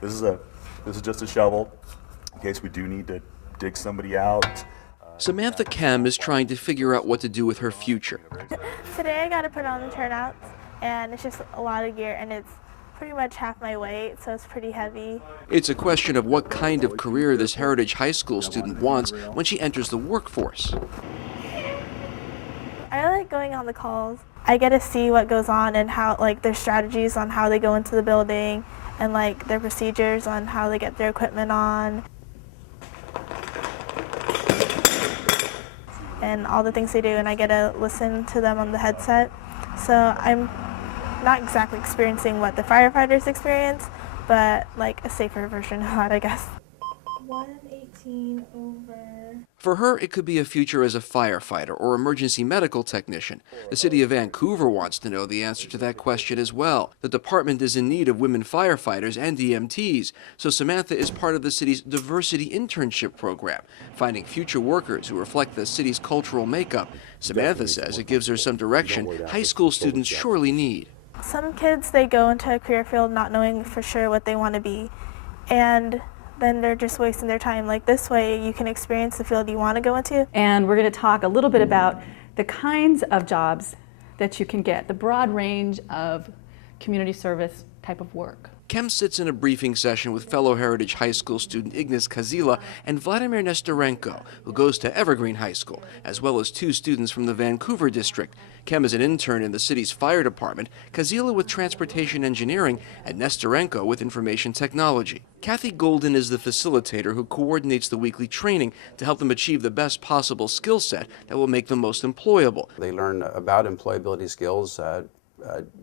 This is just a shovel in case we do need to dig somebody out. Samantha Kem is trying to figure out what to do with her future. Today I got to put on the turnouts, and it's just a lot of gear, and it's pretty much half my weight, so it's pretty heavy. It's a question of what kind of career this Heritage High School student wants when she enters the workforce. I like going on the calls. I get to see what goes on and how, like, their strategies on how they go into the building and, like, their procedures on how they get their equipment on. And all the things they do, and I get to listen to them on the headset. So I'm not exactly experiencing what the firefighters experience, but like a safer version of that, I guess. 118 over. For her, it could be a future as a firefighter or emergency medical technician. The city of Vancouver wants to know the answer to that question as well. The department is in need of women firefighters and EMTs, so Samantha is part of the city's diversity internship program, finding future workers who reflect the city's cultural makeup. Samantha says it gives her some direction high school students surely need. Some kids, they go into a career field not knowing for sure what they want to be, and then they're just wasting their time. Like, this way you can experience the field you want to go into. And we're going to talk a little bit about the kinds of jobs that you can get, the broad range of community service type of work. Kem sits in a briefing session with fellow Heritage High School student Ignas Kazila and Vladimir Nestorenko, who goes to Evergreen High School, as well as 2 students from the Vancouver district. Kem is an intern in the city's fire department, Kazila with transportation engineering, and Nestorenko with information technology. Kathy Golden is the facilitator who coordinates the weekly training to help them achieve the best possible skill set that will make them most employable. They learn about employability skills,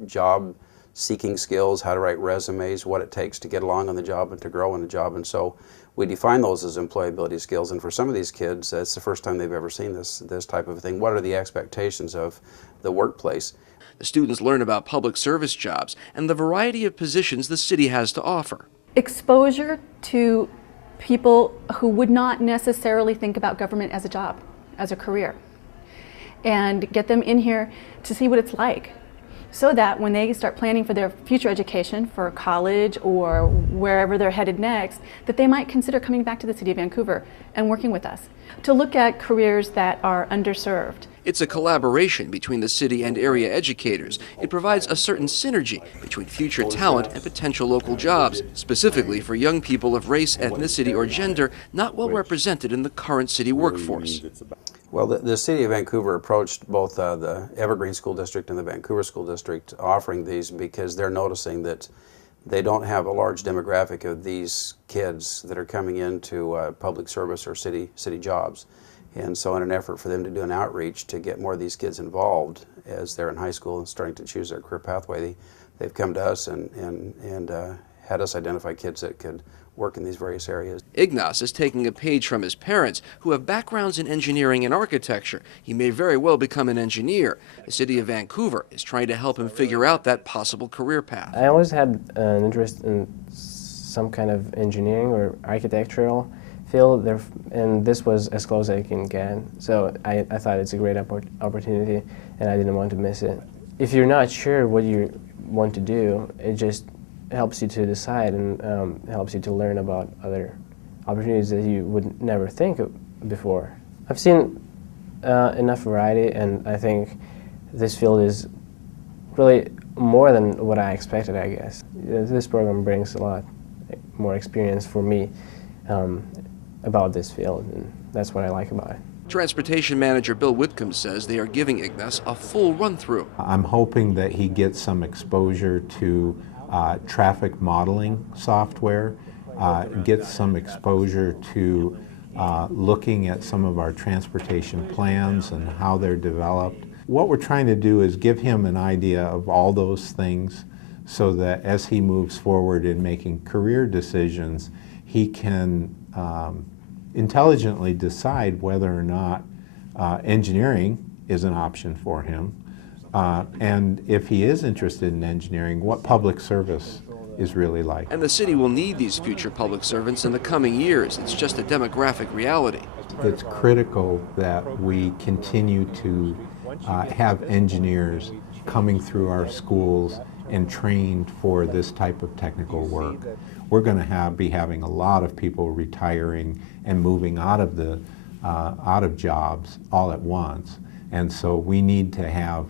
job seeking skills, how to write resumes, what it takes to get along on the job and to grow in the job. And so we define those as employability skills. And for some of these kids, it's the first time they've ever seen this type of thing. What are the expectations of the workplace? The students learn about public service jobs and the variety of positions the city has to offer. Exposure to people who would not necessarily think about government as a job, as a career, and get them in here to see what it's like, so that when they start planning for their future education, for college or wherever they're headed next, that they might consider coming back to the city of Vancouver and working with us to look at careers that are underserved. It's a collaboration between the city and area educators. It provides a certain synergy between future talent and potential local jobs, specifically for young people of race, ethnicity, or gender not well represented in the current city workforce. Well, the City of Vancouver approached both the Evergreen School District and the Vancouver School District offering these because they're noticing that they don't have a large demographic of these kids that are coming into public service or city jobs. And so in an effort for them to do an outreach to get more of these kids involved as they're in high school and starting to choose their career pathway, they've come to us and had us identify kids that could work in these various areas. Ignas is taking a page from his parents, who have backgrounds in engineering and architecture. He may very well become an engineer. The city of Vancouver is trying to help him figure out that possible career path. I always had an interest in some kind of engineering or architectural field, and this was as close as I can get. So I thought it's a great opportunity, and I didn't want to miss it. If you're not sure what you want to do, it just helps you to decide and helps you to learn about other opportunities that you would never think of before. I've seen enough variety, and I think this field is really more than what I expected, I guess. This program brings a lot more experience for me about this field, and that's what I like about it. Transportation manager Bill Whitcomb says they are giving Ignas a full run-through. I'm hoping that he gets some exposure to traffic modeling software, gets some exposure to looking at some of our transportation plans and how they're developed. What we're trying to do is give him an idea of all those things so that as he moves forward in making career decisions, he can intelligently decide whether or not engineering is an option for him. And if he is interested in engineering, what public service is really like. And the city will need these future public servants in the coming years. It's just a demographic reality. It's critical that we continue to have engineers coming through our schools and trained for this type of technical work. we're going to be having a lot of people retiring and moving out of jobs all at once. And so we need to have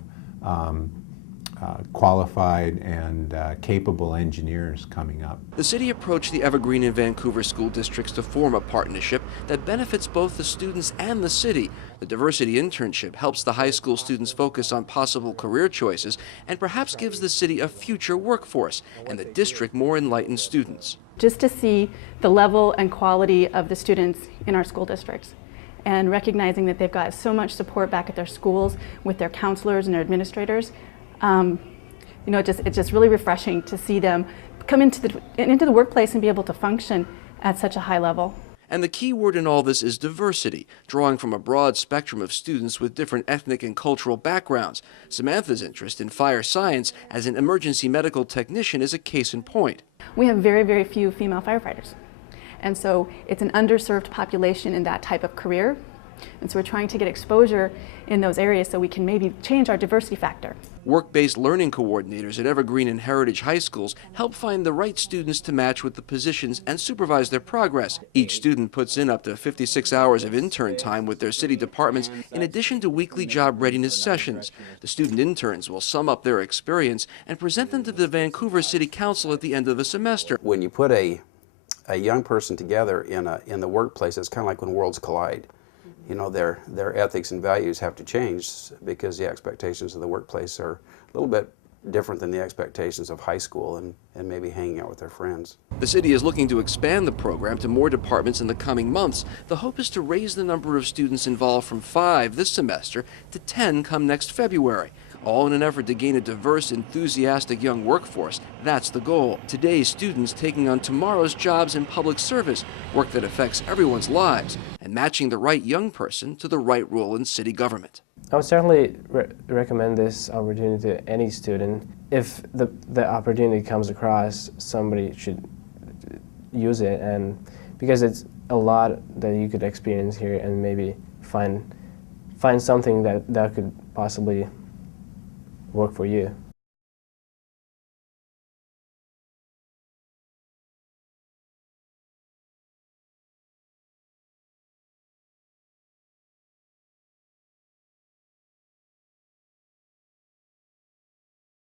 qualified and capable engineers coming up. The city approached the Evergreen and Vancouver school districts to form a partnership that benefits both the students and the city. The diversity internship helps the high school students focus on possible career choices and perhaps gives the city a future workforce and the district more enlightened students. Just to see the level and quality of the students in our school districts, and recognizing that they've got so much support back at their schools with their counselors and their administrators, you know, it's just really refreshing to see them come into the workplace and be able to function at such a high level. And the key word in all this is diversity, drawing from a broad spectrum of students with different ethnic and cultural backgrounds. Samantha's interest in fire science as an emergency medical technician is a case in point. We have very, very few female firefighters. And so it's an underserved population in that type of career. And so we're trying to get exposure in those areas so we can maybe change our diversity factor. Work-based learning coordinators at Evergreen and Heritage High Schools help find the right students to match with the positions and supervise their progress. Each student puts in up to 56 hours of intern time with their city departments in addition to weekly job readiness sessions. The student interns will sum up their experience and present them to the Vancouver City Council at the end of the semester. When you put a young person together in the workplace, it's kind of like when worlds collide. You know, their ethics and values have to change because the expectations of the workplace are a little bit different than the expectations of high school and maybe hanging out with their friends. The city is looking to expand the program to more departments in the coming months. The hope is to raise the number of students involved from 5 this semester to 10 come next February. All in an effort to gain a diverse, enthusiastic young workforce. That's the goal. Today's students taking on tomorrow's jobs in public service, work that affects everyone's lives, and matching the right young person to the right role in city government. I would certainly recommend this opportunity to any student. If the opportunity comes across, somebody should use it, and because it's a lot that you could experience here and maybe find something that could possibly work for you.